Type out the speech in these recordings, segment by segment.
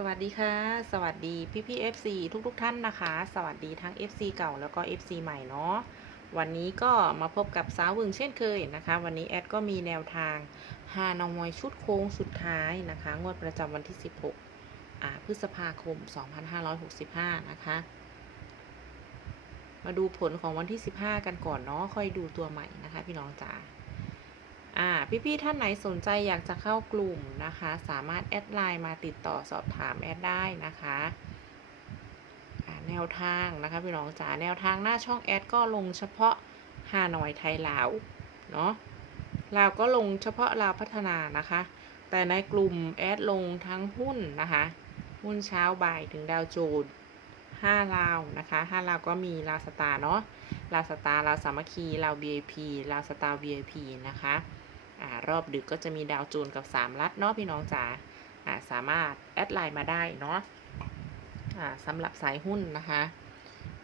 สวัสดีค่ะ สวัสดีพี่พี่ FC ทุกทุกท่านนะคะ สวัสดีทั้ง FC เก่าแล้วก็ FC ใหม่เนาะวันนี้ก็มาพบกับสาววึงเช่นเคยนะคะ วันนี้แอดก็มีแนวทางฮานองมวยชุดโค้งสุดท้ายนะคะ งวดประจำวันที่ 16 พฤษภาคม 2565 นะคะ มาดูผลของวันที่ 15 กันก่อนเนาะค่อยดูตัวใหม่นะคะ พี่น้องจ๋า อ่าพี่ๆท่านไหนสนใจอยากจะเข้ากลุ่มนะคะ สามารถแอดไลน์มาติดต่อสอบถามแอดได้นะคะแนวทางนะคะพี่น้องจ๋าแนวทางหน้าช่องแอดก็ลงเฉพาะฮานอยไทยลาวเนาะลาวก็ลงเฉพาะลาวพัฒนานะคะ แต่ในกลุ่มแอดลงทั้งหุ้นนะคะ หุ้นเช้าบ่ายถึงดาวโจนส์5ลาวนะคะ5ลาวก็มีลาวสตาร์เนาะลาวสตาร์ลาวสามัคคีลาว VIP ลาวสตาร์ VIP นะคะ รอบดึกก็จะมีดาวโจนกับ 3 ลัดเนาะพี่น้องจ๋าสามารถแอดไลน์มาได้เนาะสำหรับสายหุ้นนะคะ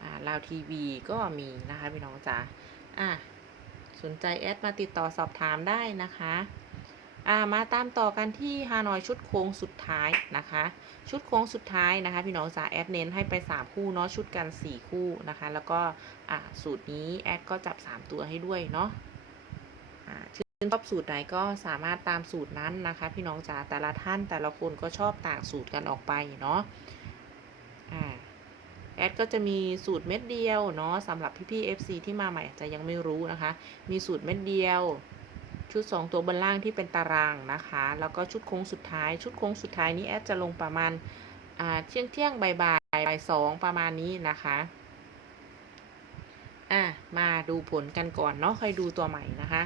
าลาวทีวีก็มีนะคะพี่น้องจ๋าสนใจแอดมาติดต่อสอบถามได้นะคะามาตามต่อกันที่ฮานอยชุดโค้งสุดท้ายนะคะ ชุดโค้งสุดท้ายนะคะ พี่น้องจ๋าแอดเน้นให้ไป 3 คู่เนาะชุดกัน 4 คู่นะคะ แล้วก็สูตรนี้แอดก็จับ 3 ตัวให้ด้วยเนาะอ่า ชอบสูตรไหนก็สามารถตามสูตรนั้นนะคะ พี่น้องจ๋าแต่ละท่านแต่ละคนก็ชอบต่างสูตรกันออกไปเนาะอ่าแอดก็จะมีสูตรเม็ดเดียวเนาะสำหรับพี่ๆ FC ที่มาใหม่อาจจะยังไม่รู้นะคะ มีสูตรเม็ดเดียว ชุด 2 ตัวบนล่างที่เป็นตารางนะคะ แล้วก็ชุดโค้งสุดท้าย ชุดโค้งสุดท้ายนี้แอดจะลงประมาณเที่ยงเที่ยงบ่ายบ่ายบ่ายสองประมาณนี้นะคะ มาดูผลกันก่อนเนาะค่อยดูตัวใหม่นะคะ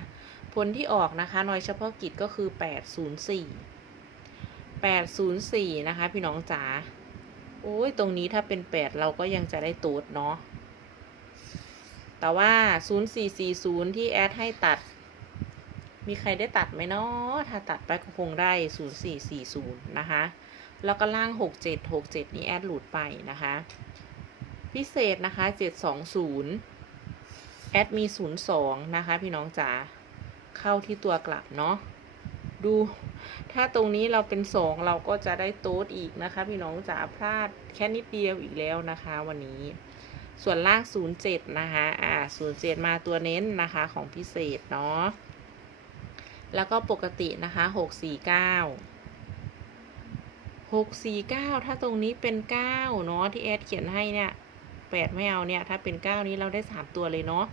ผลที่ออกนะคะน่วยเฉพาะกิจก็คือ 804 804 นะคะ พี่น้องจ๋าโอ้ยตรงนี้ถ้าเป็น 8 เราก็ยังจะได้ตูดเนาะแต่ว่า 0440 ที่แอดให้ตัด มีใครได้ตัดไหมเนาะถ้าตัดไปก็คงได้ 0440 นะคะ แล้วก็ล่าง 6767 นี้แอดหลุดไปนะคะ พิเศษนะคะ 720 แอดมี 02 นะคะ พี่น้องจ๋าเข้าที่ตัวกลับเนาะดู ถ้าตรงนี้เราเป็นสองเราก็จะได้โต๊ดอีกนะคะ พี่น้องจ๋าพลาดแค่นิดเดียวอีกแล้วนะคะ วันนี้ ส่วนล่าง 07 นะคะอ่า07 มาตัวเน้นนะคะของพิเศษเนาะแล้วก็ปกตินะคะ 649 649 ถ้าตรงนี้เป็น 9 เนาะที่แอดเขียนให้เนี่ย 8 ไม่เอาเนี่ย ถ้าเป็น 9 นี้เราได้ 3 ตัวเลยเนาะ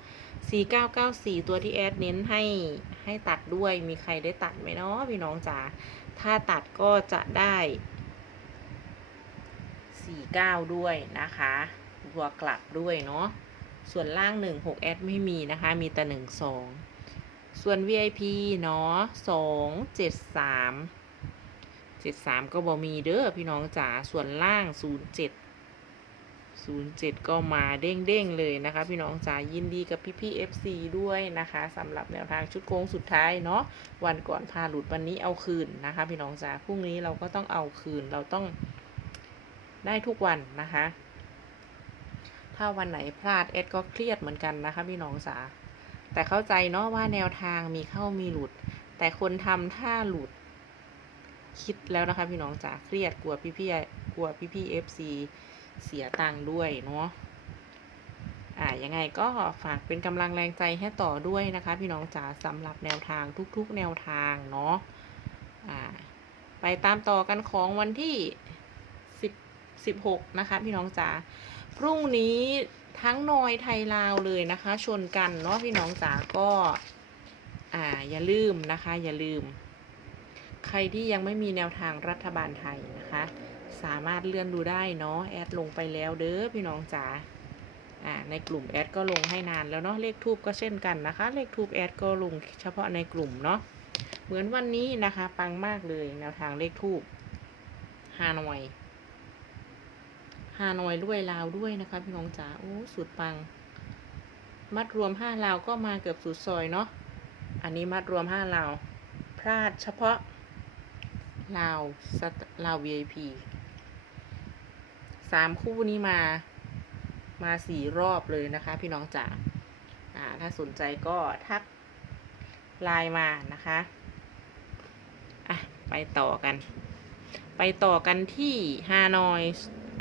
4994 ตัวที่แอดเน้นให้ให้ตัดด้วยมีใครได้ตัดไหมเนาะพี่น้องจ๋าถ้าตัดก็จะได้ 49 ด้วยนะคะบวกกลับด้วยเนาะส่วนล่าง 16 แอดไม่มีนะคะ มีแต่ 12 ส่วน VIP เนาะ273 73 ก็บ่มีเด้อพี่น้องจ๋าส่วนล่าง 07 07 ก็มาเด้งๆเลยนะคะ พี่น้องจ๋ายินดีกับพี่พี่ FC ด้วยนะคะสำหรับแนวทางชุดโค้งสุดท้ายเนาะวันก่อนพาหลุดวันนี้เอาคืนนะคะ พี่น้องจ๋าพรุ่งนี้เราก็ต้องเอาคืนเราต้องได้ทุกวันนะคะ ถ้าวันไหนพลาดเอ็ดก็เครียดเหมือนกันนะคะ พี่น้องจ๋าแต่เข้าใจเนาะว่าแนวทางมีเข้ามีหลุด แต่คนทำถ้าหลุด คิดแล้วนะคะ พี่น้องจ๋าเครียดกลัวพี่พี่กลัวพี่พี่ FC เสียตังค์ด้วยเนาะอ่ายังไงก็ฝากเป็นกำลังแรงใจให้ต่อด้วยนะคะ พี่น้องจ๋าสำหรับแนวทางทุกๆ แนวทางเนาะอ่าไปตามต่อกันของวันที่สิบสิบหกนะคะ พี่น้องจ๋าพรุ่งนี้ทั้งนอยไทยลาวเลยนะคะ ชนกันเนาะพี่น้องจ๋าก็อ่าอย่าลืมนะคะ อย่าลืม ใครที่ยังไม่มีแนวทางรัฐบาลไทยนะคะ สามารถเลื่อนดูได้เนาะแอดลงไปแล้วเด้อพี่น้องจ๋าอ่าในกลุ่มแอดก็ลงให้นานแล้วเนาะเลขทูบก็เช่นกันนะคะ เลขทูบแอดก็ลงเฉพาะในกลุ่มเนาะเหมือนวันนี้นะคะ ปังมากเลยแนวทางเลขทูบฮานอยฮานอยด้วยลาวด้วยนะคะ พี่น้องจ๋าโอ้สุดปัง มัดรวมห้าลาวก็มาเกือบสุดซอยเนาะอันนี้มัดรวมห้าลาวพลาดเฉพาะลาวลาว VIP สามคู่นี้มา มาสี่รอบเลยนะคะ พี่น้องจ๋าอ่า ถ้าสนใจก็ทักไลน์มานะคะอะไปต่อกัน ไปต่อกันที่ฮานอย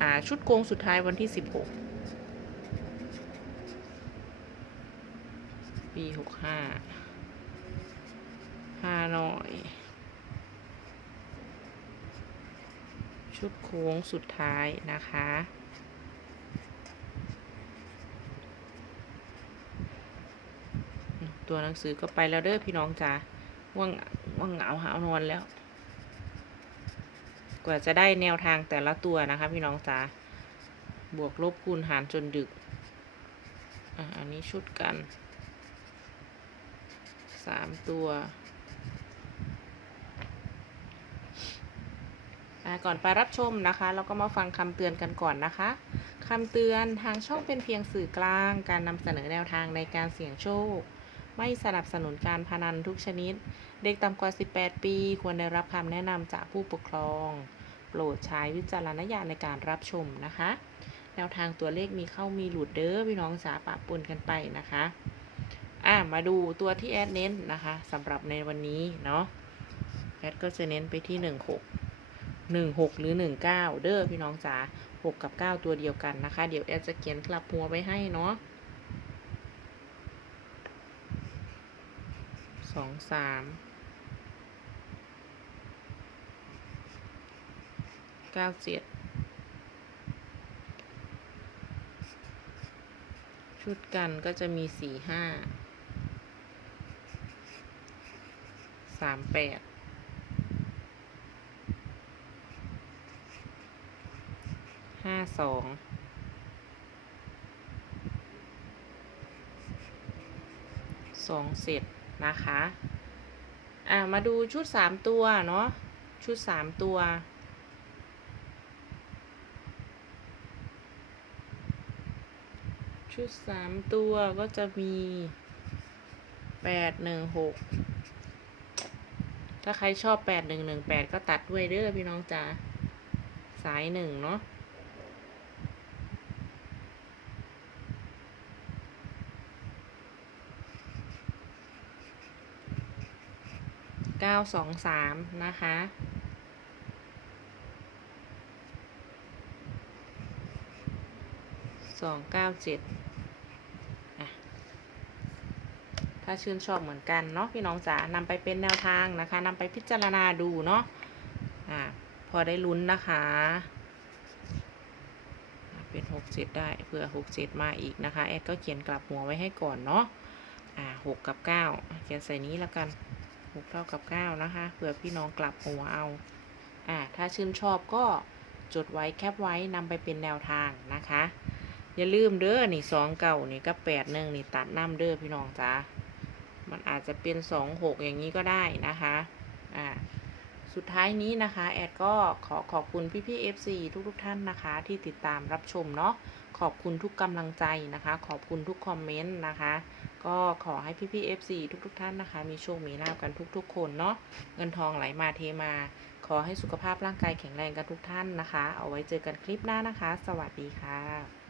อ่าชุดโกงสุดท้ายวันที่16ปี65ฮานอย ชุดโค้งสุดท้ายนะคะ ตัวหนังสือก็ไปแล้วเด้อพี่น้องจ๋าว่างว่างเหงาหาวนอนแล้ว กว่าจะได้แนวทางแต่ละตัวนะคะ พี่น้องจ๋าบวกลบคูณหารจนดึกอะอันนี้ชุดกันสามตัวอะ ก่อนไปรับชมนะคะ เราก็มาฟังคำเตือนกันก่อนนะคะคำเตือนทางช่องเป็นเพียงสื่อกลาง การนำเสนอแนวทางในการเสี่ยงโชค ไม่สนับสนุนการพนันทุกชนิด เด็กต่ำกว่า 18 ปี ควรได้รับคำแนะนำจากผู้ปกครอง โปรดใช้วิจารณญาณในการรับชมนะคะ แนวทางตัวเลขมีเข้ามีหลุดเด้อพี่น้องจ๋าปะปนกันไปนะคะอะมาดูตัวที่แอดเน้นนะคะสำหรับในวันนี้เนาะแอดก็จะเน้นไปที่ 16 16 หรือ 19 เด้อพี่น้องจ๋า6 กับ 9 ตัวเดียวกันนะคะ เดี๋ยวแอดจะเขียนกลับหัวไว้ให้เนาะสองสามเก้าเจ็ดชุดกันก็จะมีสี่ห้าสามแปด ห้าสองสองเสร็จนะคะ อะมาดูชุดสามตัวเนาะ ชุดสามตัว ชุดสามตัวก็จะมีแปดหนึ่งหกถ้าใครชอบแปดหนึ่งหนึ่งแปดก็ตัดด้วยเด้อพี่น้องจ๋าสายหนึ่งเนาะ เก้าสองสามนะคะ สองเก้าเจ็ดถ้าชื่นชอบเหมือนกันเนาะพี่น้องจ๋านำไปเป็นแนวทางนะคะนำไปพิจารณาดูเนาะอ่าพอได้ลุ้นนะคะอะเป็นหกเจ็ดได้เผื่อหกเจ็ดมาอีกนะคะ แอดก็เขียนกลับหัวไว้ให้ก่อนเนาะอ่าหกกับเก้าเขียนใส่นี้แล้วกัน หกเท่ากับเก้านะคะเผื่อพี่น้องกลับหัวเอาอ่าถ้าชื่นชอบก็จดไว้แคปไว้นำไปเป็นแนวทางนะคะ อย่าลืมเด้อนี่สองเก่านี่ก็แปดหนึ่งนี่ตัดน้ำเด้อพี่น้องจ้ามันอาจจะเป็นสองหกอย่างนี้ก็ได้นะคะอ่าสุดท้ายนี้นะคะ แอดก็ขอขอบคุณพี่พี่ FC ทุกทุกๆท่านนะคะ ที่ติดตามรับชมเนาะ ขอบคุณทุกกำลังใจนะคะ ขอบคุณทุกคอมเมนต์นะคะ ก็ขอให้พี่พี่ FC ทุกทุกๆท่านนะคะ มีโชค มีลาภกันทุก ๆ คนเนาะ เงินทองไหลมาเทมา ขอให้สุขภาพร่างกายแข็งแรงกันทุกท่านนะคะ เอาไว้เจอกันคลิปหน้านะคะ สวัสดีค่ะ